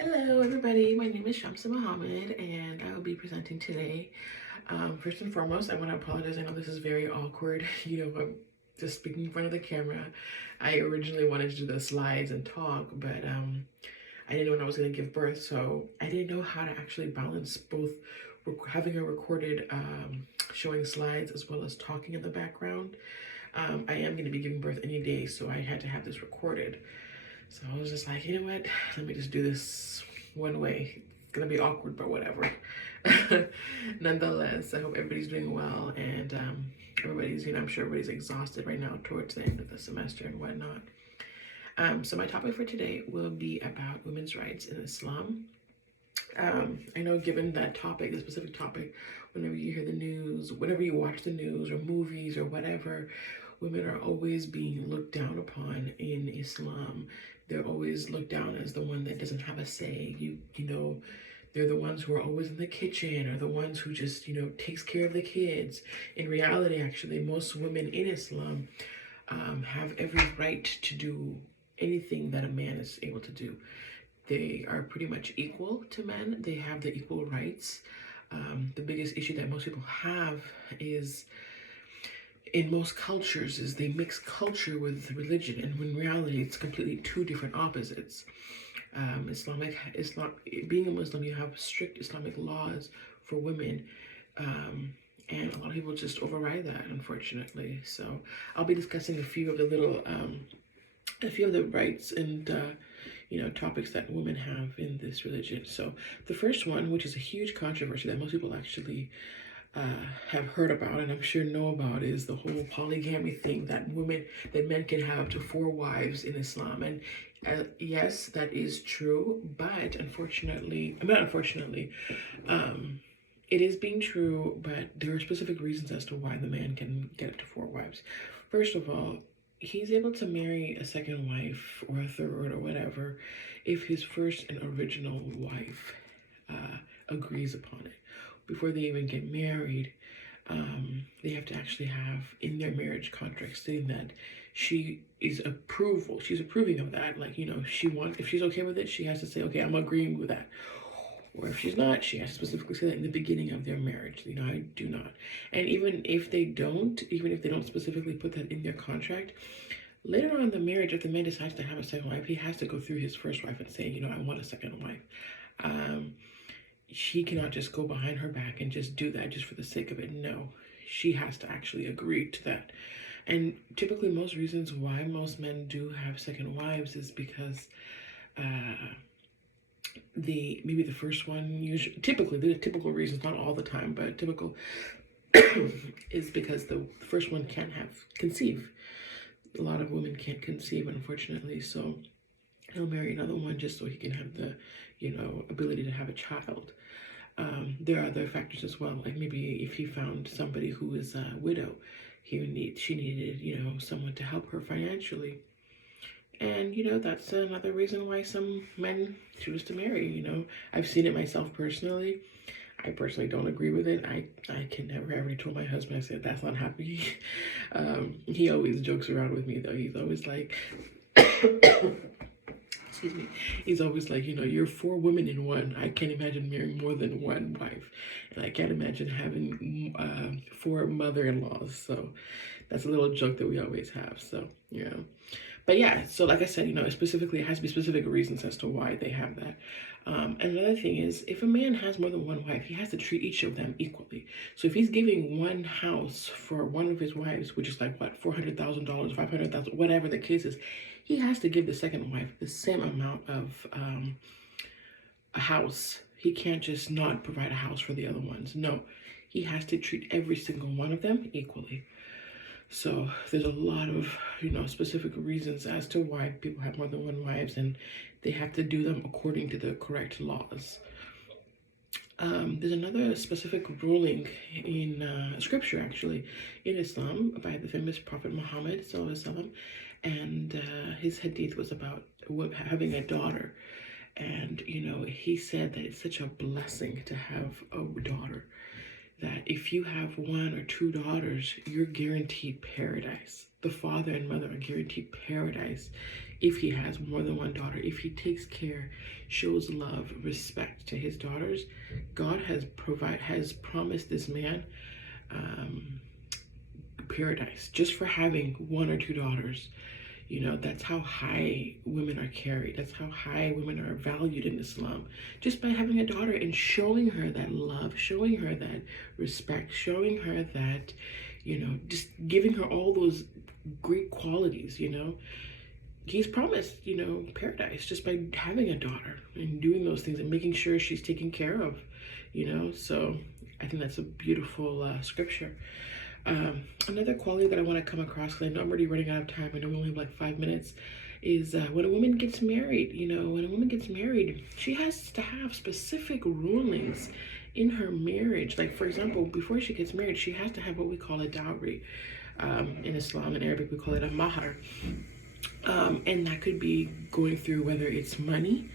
Hello everybody, my name is Shamsa Muhammad and I will be presenting today. First and foremost, I want to apologize. I know this is very awkward. I'm just speaking in front of the camera. I originally wanted to do the slides and talk, but I didn't know when I was going to give birth, so I didn't know how to actually balance both having a recorded showing slides as well as talking in the background. I am going to be giving birth any day, so I had to have this recorded. So I was just like, you know what? Let me just do this one way. It's gonna be awkward, but whatever. Nonetheless, I hope everybody's doing well and everybody's, I'm sure everybody's exhausted right now towards the end of the semester and whatnot. So my topic for today will be about women's rights in Islam. I know given that topic, the specific topic, whenever you hear the news, whenever you watch the news or movies or whatever, women are always being looked down upon in Islam. They're always looked down as the one that doesn't have a say. They're the ones who are always in the kitchen or the ones who just, takes care of the kids. In reality, actually, most women in Islam have every right to do anything that a man is able to do. They are pretty much equal to men. They have the equal rights. The biggest issue that most people have is in most cultures is they mix culture with religion, and in reality it's completely two different opposites. Being a Muslim, you have strict Islamic laws for women, and a lot of people just override that, unfortunately. So I'll be discussing a few of the rights and topics that women have in this religion. So the first one, which is a huge controversy that most people actually have heard about and I'm sure know about, is the whole polygamy thing that men can have to 4 wives in Islam. And yes, that is true, but it is being true, but there are specific reasons as to why the man can get up to 4 wives. First of all, he's able to marry a second wife or a third or whatever if his first and original wife agrees upon it. Before they even get married, they have to actually have in their marriage contract stating that she's approving of that. Like, if she's okay with it, she has to say, okay, I'm agreeing with that. Or if she's not, she has to specifically say that in the beginning of their marriage. I do not. And even if they don't specifically put that in their contract, later on in the marriage, if the man decides to have a second wife, he has to go through his first wife and say, I want a second wife. She cannot just go behind her back and just do that just for the sake of it. No, she has to actually agree to that. And typically most reasons why most men do have second wives is because maybe the first one, typically the typical reasons, not all the time, but typical is because the first one can't conceive. A lot of women can't conceive, unfortunately, so he'll marry another one just so he can have the ability to have a child. There are other factors as well, like maybe if he found somebody who is a widow, she needed someone to help her financially. And that's another reason why some men choose to marry. I've seen it myself personally. I personally don't agree with it. I can never ever told my husband, I said that's not happening. He always jokes around with me though. He's always like excuse me, he's always like, you're 4 women in one. I can't imagine marrying more than 1 wife, and I can't imagine having 4 mother-in-laws. So that's a little joke that we always have. So but yeah, so like I said, it has to be specific reasons as to why they have that. Another thing is, if a man has more than 1 wife, he has to treat each of them equally. So if he's giving one house for one of his wives, which is like what, $400,000, $500,000, whatever the case is, he has to give the second wife the same amount of a house. He can't just not provide a house for the other ones. No, he has to treat every single one of them equally. So there's a lot of, specific reasons as to why people have more than 1 wives, and they have to do them according to the correct laws. There's another specific ruling in scripture, actually, in Islam by the famous Prophet Muhammad, and his hadith was about having a daughter. And, he said that it's such a blessing to have a daughter, that if you have 1 or 2 daughters, you're guaranteed paradise. The father and mother are guaranteed paradise if he has more than one daughter. If he takes care, shows love, respect to his daughters, God has promised this man paradise just for having one or two daughters. You know, that's how high women are carried. That's how high women are valued in Islam. Just by having a daughter and showing her that love, showing her that respect, showing her that, you know, just giving her all those great qualities, you know. He's promised, you know, paradise just by having a daughter and doing those things and making sure she's taken care of, you know. So I think that's a beautiful scripture. Another quality that I want to come across, because I know I'm already running out of time, I know we only have like 5 minutes, is when a woman gets married, you know, when a woman gets married, she has to have specific rulings in her marriage. Like, for example, before she gets married, she has to have what we call a dowry. In Islam, in Arabic, we call it a mahar. And that could be going through whether it's money,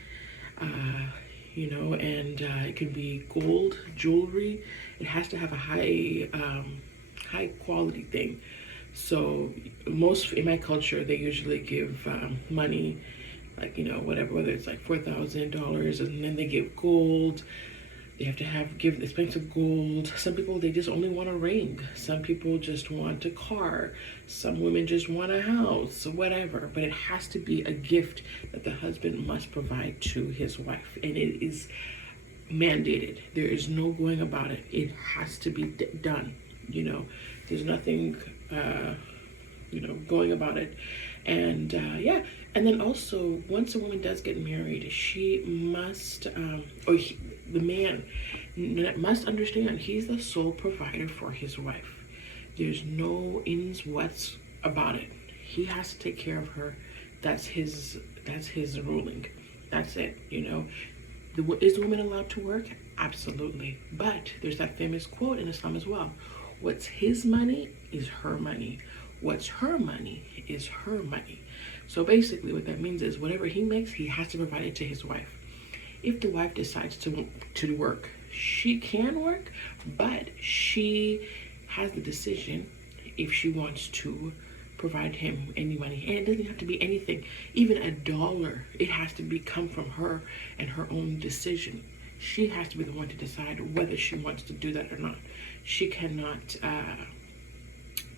you know, and it could be gold, jewelry. It has to have a high quality thing. So most in my culture, they usually give money, like, you know, whatever, whether it's like $4,000, and then they give gold. They have to give expensive gold. Some people, they just only want a ring. Some people just want a car. Some women just want a house, whatever. But it has to be a gift that the husband must provide to his wife, and it is mandated. There is no going about it. It has to be done. You know, there's nothing, you know, going about it. And yeah, and then also, once a woman does get married, she must, the man must understand he's the sole provider for his wife. There's no ins, whats about it. He has to take care of her. That's his ruling. That's it, you know. Is the woman allowed to work? Absolutely. But there's that famous quote in Islam as well. What's his money is her money. What's her money is her money. So basically what that means is whatever he makes, he has to provide it to his wife. If the wife decides to work, she can work, but she has the decision if she wants to provide him any money. And it doesn't have to be anything, even $1. It has to come from her and her own decision. She has to be the one to decide whether she wants to do that or not. She cannot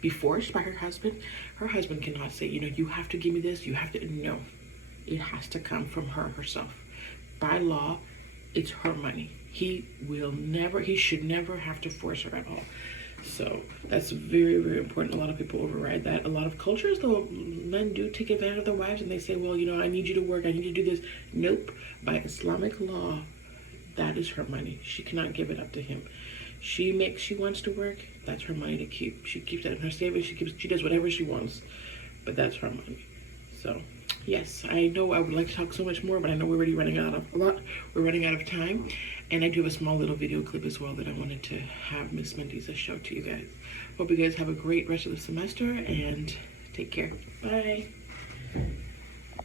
be forced by her husband. Her husband cannot say, you know, you have to give me this, you have to. No, it has to come from her herself. By law, it's her money. He should never have to force her at all. So that's very, very important. A lot of people override that. A lot of cultures, though, men do take advantage of their wives, and they say, well, you know, I need you to work, I need you to do this. Nope. By Islamic law, that is her money. She cannot give it up to him. She wants to work, that's her money to keep. She keeps that in her savings. She does whatever she wants, but that's her money. So yes, I know I would like to talk so much more, but I know we're already running out of time. And I do have a small little video clip as well that I wanted to have Miss Mendiza show to you guys. Hope you guys have a great rest of the semester, and take care. Bye.